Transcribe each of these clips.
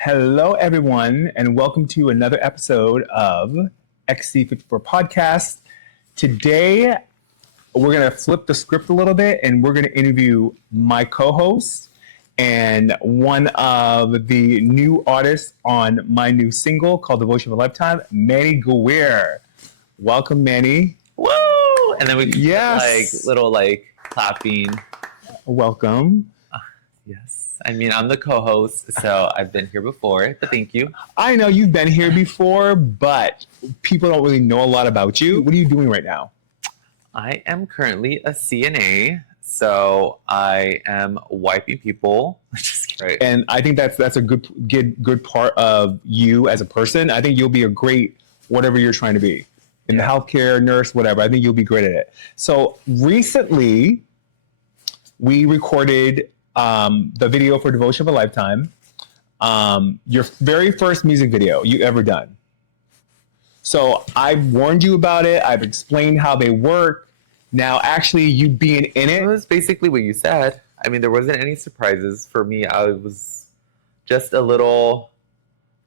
Hello, everyone, and welcome to another episode of XE54 PODCAST. Today, we're going to flip the script a little bit, and we're going to interview my co-host and one of the new artists on my new single called Devotion of a Lifetime, Manny Guerr. Welcome, Manny. Woo! And then we Yes. little clapping. Welcome. Yes. I mean, I'm the co-host, so I've been here before, but thank you. I know you've been here before, but people don't really know a lot about you. What are you doing right now? I am currently a CNA, so I am wiping people. Just kidding. Right. And I think that's a good part of you as a person. I think you'll be a great whatever you're trying to be in the healthcare, nurse, whatever. I think you'll be great at it. So recently, we recorded the video for Devotion of a Lifetime, your very first music video you ever done. So I've warned you about it. I've explained how they work. Now, actually, you being in It it, was basically what you said. I mean, there wasn't any surprises for me. I was just a little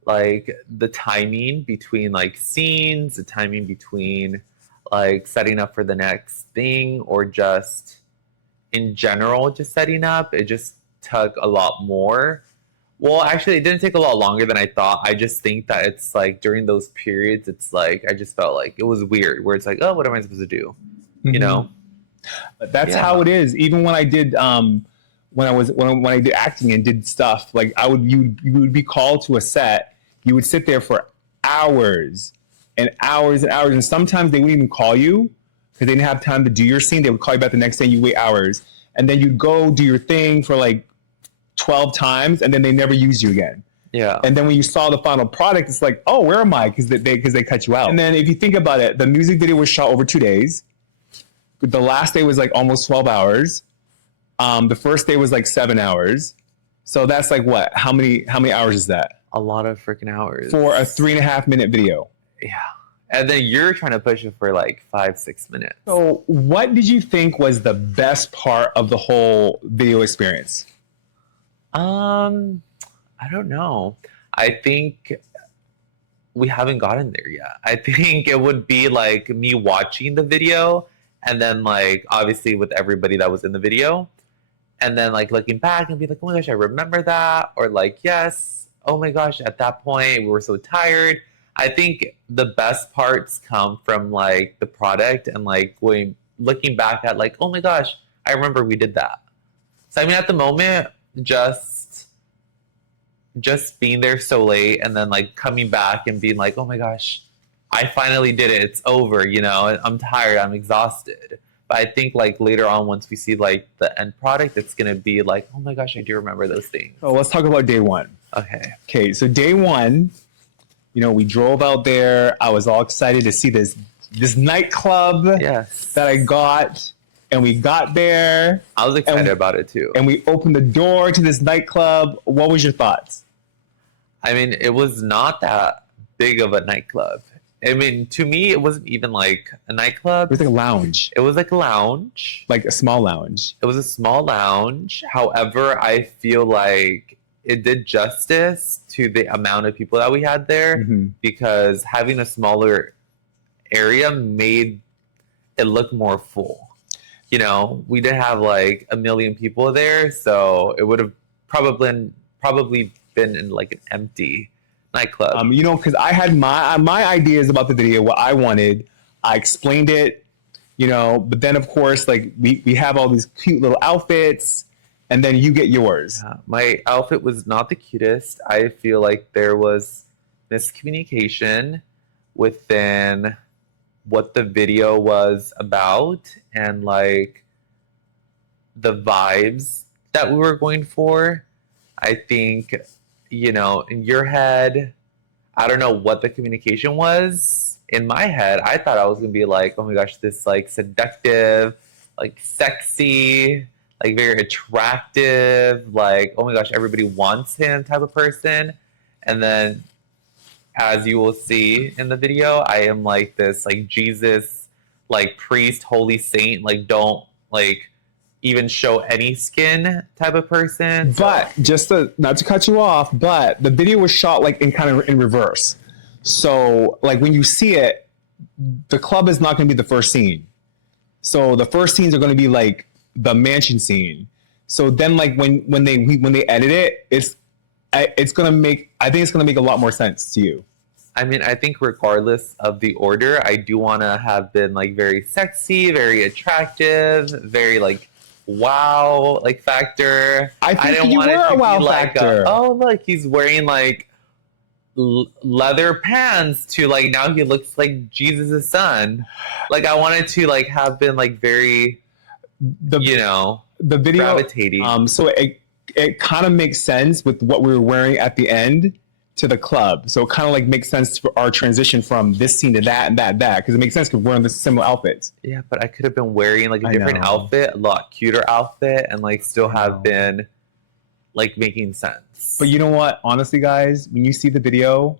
the timing between scenes, the timing between setting up for the next thing, or just in general, just setting up, it just took a lot more. Well, actually, it didn't take a lot longer than I thought. I just think that it's during those periods, it's I just felt like it was weird, where it's oh, what am I supposed to do? mm-hmm. You know? That's how it is. Even when I did, when I did acting and did stuff, you would be called to a set. You would sit there for hours and hours and hours, and sometimes they wouldn't even call you because they didn't have time to do your scene. They would call you back the next day, and you wait hours. And then you'd go do your thing for 12 times, and then they never used you again. Yeah. And then when you saw the final product, it's oh, where am I? Because they cut you out. And then if you think about it, the music video was shot over 2 days. The last day was almost 12 hours. The first day was 7 hours. So that's what? How many hours is that? A lot of freaking hours. For a 3.5 minute video. Yeah. And then you're trying to push it for 5-6 minutes. So what did you think was the best part of the whole video experience? I don't know. I think we haven't gotten there yet. I think it would be me watching the video, and then obviously with everybody that was in the video, and then looking back and be oh my gosh, I remember that, or yes, oh my gosh, at that point we were so tired. I think the best parts come from the product and looking back at oh my gosh, I remember we did that. So I mean, at the moment, just being there so late, and then coming back and being oh my gosh, I finally did it. It's over. I'm tired. I'm exhausted. But I think later on, once we see the end product, it's gonna be oh my gosh, I do remember those things. So let's talk about day one. Okay. So day one, we drove out there. I was all excited to see this nightclub that I got. And we got there. I was excited about it too. And we opened the door to this nightclub. What was your thoughts? I mean, it was not that big of a nightclub. I mean, to me, it wasn't even a nightclub. It was a lounge. It was a lounge. A small lounge. It was a small lounge. However, I feel it did justice to the amount of people that we had there, because having a smaller area made it look more full. We didn't have a million people there, so it would have probably been in an empty nightclub. Because I had my ideas about the video, what I wanted. I explained it, but then of course, we have all these cute little outfits, and then you get yours. Yeah, my outfit was not the cutest. I feel there was miscommunication within what the video was about, and the vibes that we were going for. I think, in your head, I don't know what the communication was. In my head, I thought I was gonna be oh my gosh, this seductive, sexy, very attractive, oh my gosh, everybody wants him type of person. And then, as you will see in the video, I am this Jesus, priest, holy saint, don't even show any skin type of person. But not to cut you off, but the video was shot like in reverse. So like when you see it, the club is not going to be the first scene. So the first scenes are going to be like the mansion scene. So then like when they edit it, it's going to make, I think it's going to make a lot more sense to you. I mean, I think regardless of the order, I do want to have been like very sexy, very attractive, very like wow like factor. I think didn't you want were it to a wow be factor. like oh look, he's wearing like leather pants to like now he looks like Jesus' son. Like I wanted to like have been like very the video gravitating. So it kind of makes sense with what we were wearing at the end to the club. So it kind of like makes sense for our transition from this scene to that and that because it makes sense because we're wearing the similar outfits. Yeah, but I could have been wearing like a different outfit, a lot cuter outfit, and like still have been like making sense. But you know what? Honestly, guys, when you see the video,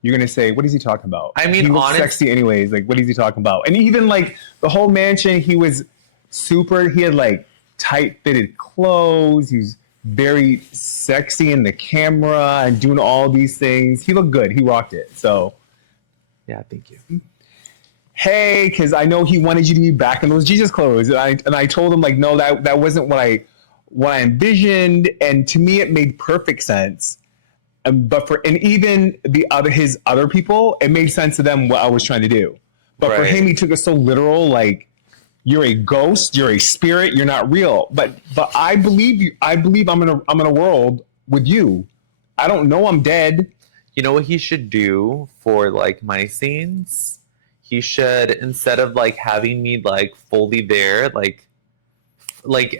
you're gonna say, "What is he talking about?" I mean, he looks sexy anyways. Like, what is he talking about? And even like the whole mansion, he was super. He had like tight fitted clothes. He was very sexy in the camera and doing all these things. He looked good. He rocked it. So, yeah, thank you. Hey, because I know he wanted you to be back in those Jesus clothes, and I told him like, no, that wasn't what I envisioned, and to me it made perfect sense. But even his other people, it made sense to them what I was trying to do. But for him, he took it so literal, like, you're a ghost, you're a spirit, you're not real. But I believe you. I believe I'm in a world with you. I don't know I'm dead. You know what he should do for like my scenes? He should, instead of like having me like fully there, like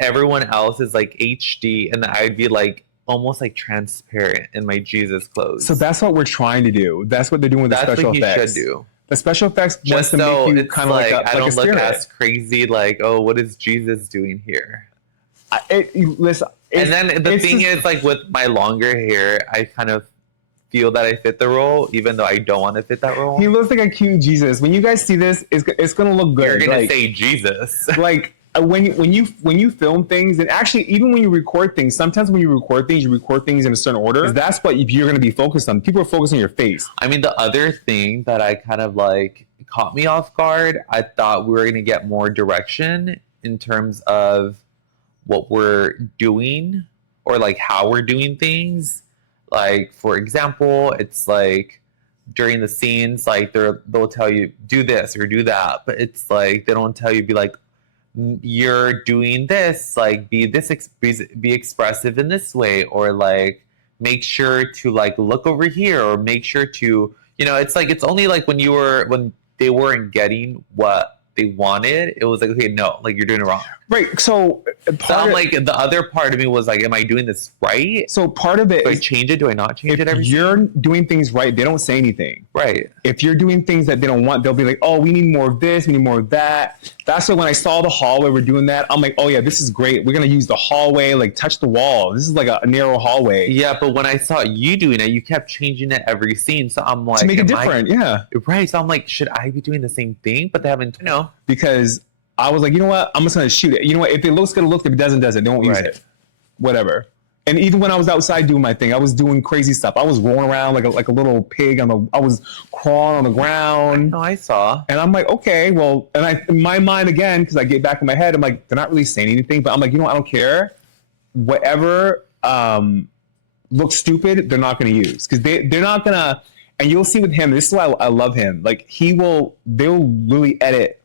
everyone else is like HD, and I'd be like almost like transparent in my Jesus clothes. So that's what we're trying to do. That's what they're doing with the special effects. That's what he should do. The special effects just to so make you kind of like a, I don't like a look as crazy. Like, oh, what is Jesus doing here? Listen, and then the thing is, like with my longer hair, I kind of feel that I fit the role, even though I don't want to fit that role. He looks like a cute Jesus. When you guys see this, it's gonna look good. You're gonna say Jesus. Like when you film things, and actually even when you record things, sometimes when you record things in a certain order. That's what you're gonna be focused on. People are focused on your face. I mean, the other thing that I kind of like caught me off guard, I thought we were gonna get more direction in terms of what we're doing or like how we're doing things. Like, for example, it's like during the scenes, like they'll tell you do this or do that, but it's like they don't tell you be like, you're doing this, like be expressive in this way, or like make sure to like look over here, or make sure to, you know, it's like it's only like when they weren't getting what they wanted, it was like, okay, no, like you're doing it wrong. Right. So I'm like, the other part of me was like, am I doing this right? So part of it do I change it? Do I not change it? If you're doing things right, they don't say anything. Right. If you're doing things that they don't want, they'll be like, oh, we need more of this, we need more of that. That's why when I saw the hallway, we're doing that, I'm like, oh yeah, this is great. We're going to use the hallway, like touch the wall. This is like a narrow hallway. Yeah, but when I saw you doing it, you kept changing it every scene. So I'm like, to make it different, yeah. Right. So I'm like, should I be doing the same thing? But they haven't, you know. Because I was like, you know what? I'm just going to shoot it. You know what? If it looks good, it looks. If it doesn't, They won't use it. Whatever. And even when I was outside doing my thing, I was doing crazy stuff. I was rolling around like a little pig. I was crawling on the ground. No, I saw. And I'm like, okay, well, and in my mind again, because I get back in my head, I'm like, they're not really saying anything. But I'm like, you know what? I don't care. Whatever looks stupid, they're not going to use. Because they're not going to, and you'll see with him, this is why I love him. Like, they'll really edit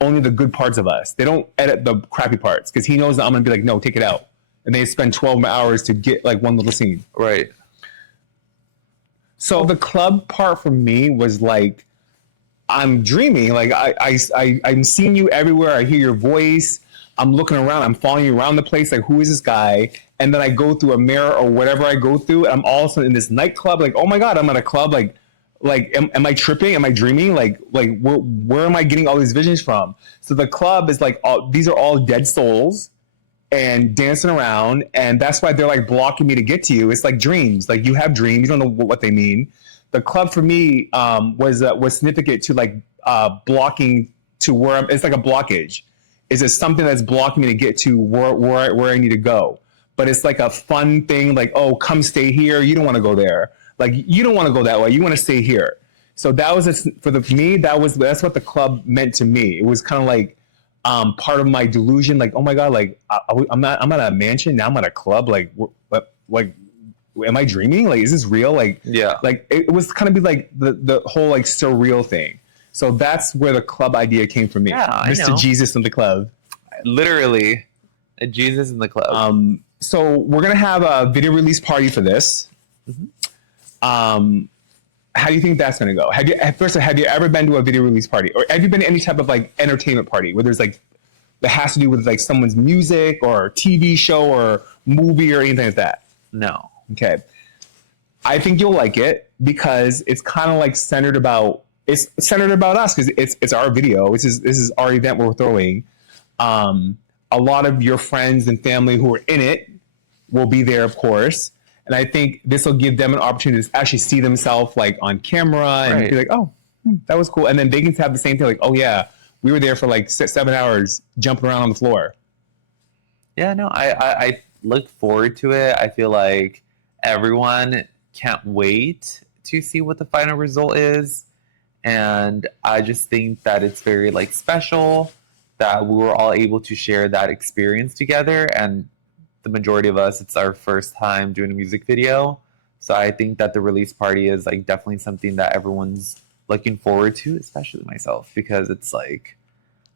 only the good parts of us. They don't edit the crappy parts because he knows that I'm going to be like, no, take it out. And they spend 12 hours to get like one little scene. Right. So the club part for me was like, I'm dreaming. Like I'm seeing you everywhere. I hear your voice. I'm looking around. I'm following you around the place. Like, who is this guy? And then I go through a mirror or whatever I go through. And I'm all of a sudden in this nightclub. Like, oh my God, I'm at a club. Like, am I tripping? Am I dreaming? Like where am I getting all these visions from? So the club is like, these are all dead souls and dancing around. And that's why they're like blocking me to get to you. It's like dreams. Like, you have dreams. You don't know what they mean. The club for me was significant to like blocking to where it's like a blockage. Is it something that's blocking me to get to where I need to go? But it's like a fun thing, like, oh, come stay here. You don't want to go there. Like, you don't want to go that way. You want to stay here. So that was for me. That's what the club meant to me. It was kind of like part of my delusion. Like, oh my god, like I'm at a mansion now. I'm at a club. Like, am I dreaming? Like, is this real? Like, Yeah. Like it was kind of be like the whole like surreal thing. So that's where the club idea came from me. Yeah, I Mr. know. Jesus in the club. Literally, a Jesus in the club. So we're gonna have a video release party for this. How do you think that's gonna go? Have you ever been to a video release party, or have you been to any type of like entertainment party where there's like that has to do with like someone's music or TV show or movie or anything like that? No. Okay. I think you'll like it because it's kind of like centered about us because it's our video. This is our event we're throwing. A lot of your friends and family who are in it will be there, of course. And I think this will give them an opportunity to actually see themselves like on camera and be like, oh, that was cool. And then they can have the same thing like, oh yeah, we were there for like 7 hours jumping around on the floor. Yeah, no, I look forward to it. I feel like everyone can't wait to see what the final result is. And I just think that it's very like special that we were all able to share that experience together. And the majority of us, it's our first time doing a music video. So I think that the release party is like definitely something that everyone's looking forward to, especially myself, because it's like,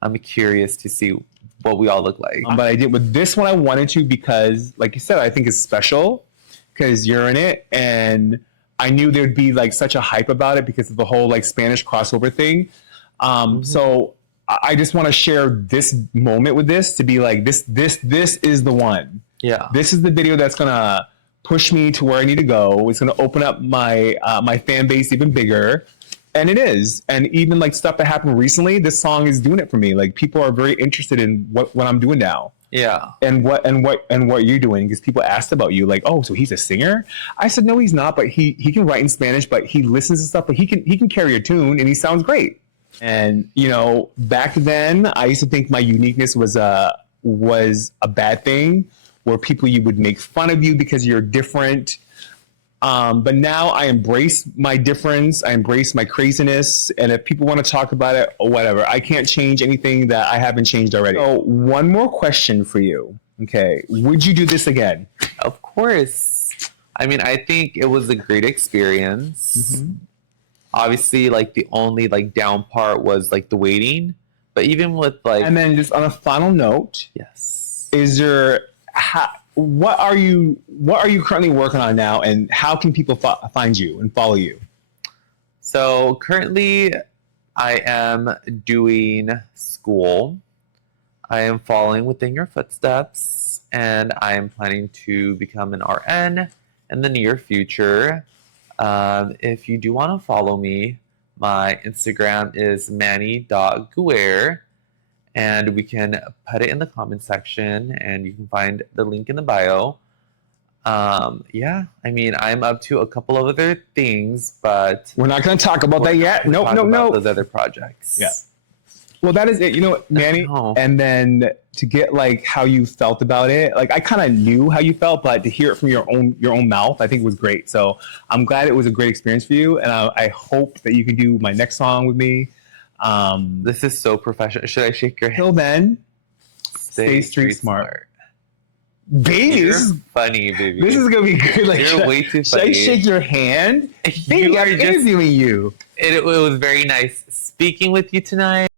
I'm curious to see what we all look like. But I did with this one, I wanted to because, like you said, I think it's special because you're in it, and I knew there'd be like such a hype about it because of the whole like Spanish crossover thing. So I just want to share this moment with this to be like this is the one. Yeah. This is the video that's gonna push me to where I need to go. It's gonna open up my my fan base even bigger. And it is. And even like stuff that happened recently, this song is doing it for me. Like people are very interested in what I'm doing now. Yeah. And what you're doing, because people asked about you, like, oh, so he's a singer? I said, no, he's not, but he can write in Spanish, but he listens to stuff, but he can carry a tune and he sounds great. And you know, back then I used to think my uniqueness was a bad thing, where you would make fun of you because you're different. But now I embrace my difference. I embrace my craziness. And if people want to talk about it or whatever, I can't change anything that I haven't changed already. So one more question for you. Okay. Would you do this again? Of course. I mean, I think it was a great experience. Obviously, like the only like down part was like the waiting. But even with like... And then just on a final note. Yes. Is there... What are you currently working on now, and how can people find you and follow you? So currently I am doing school. I am following within your footsteps, and I am planning to become an RN in the near future. If you do want to follow me, my Instagram is Manny.Guerr. And we can put it in the comment section, and you can find the link in the bio. Yeah, I mean, I'm up to a couple of other things, but... We're not going to talk about that yet. No. Those other projects. Yeah. Well, that is it. You know, Manny, and then to get like how you felt about it, like I kind of knew how you felt, but to hear it from your own mouth, I think was great. So I'm glad it was a great experience for you, and I hope that you can do my next song with me. This is so professional. Should I shake your hand? Till then, stay street smart. Baby, You're this is funny, baby. This is gonna be good. Like, You're way too should funny. I shake your hand? Baby, You are I'm interviewing you. It was very nice speaking with you tonight.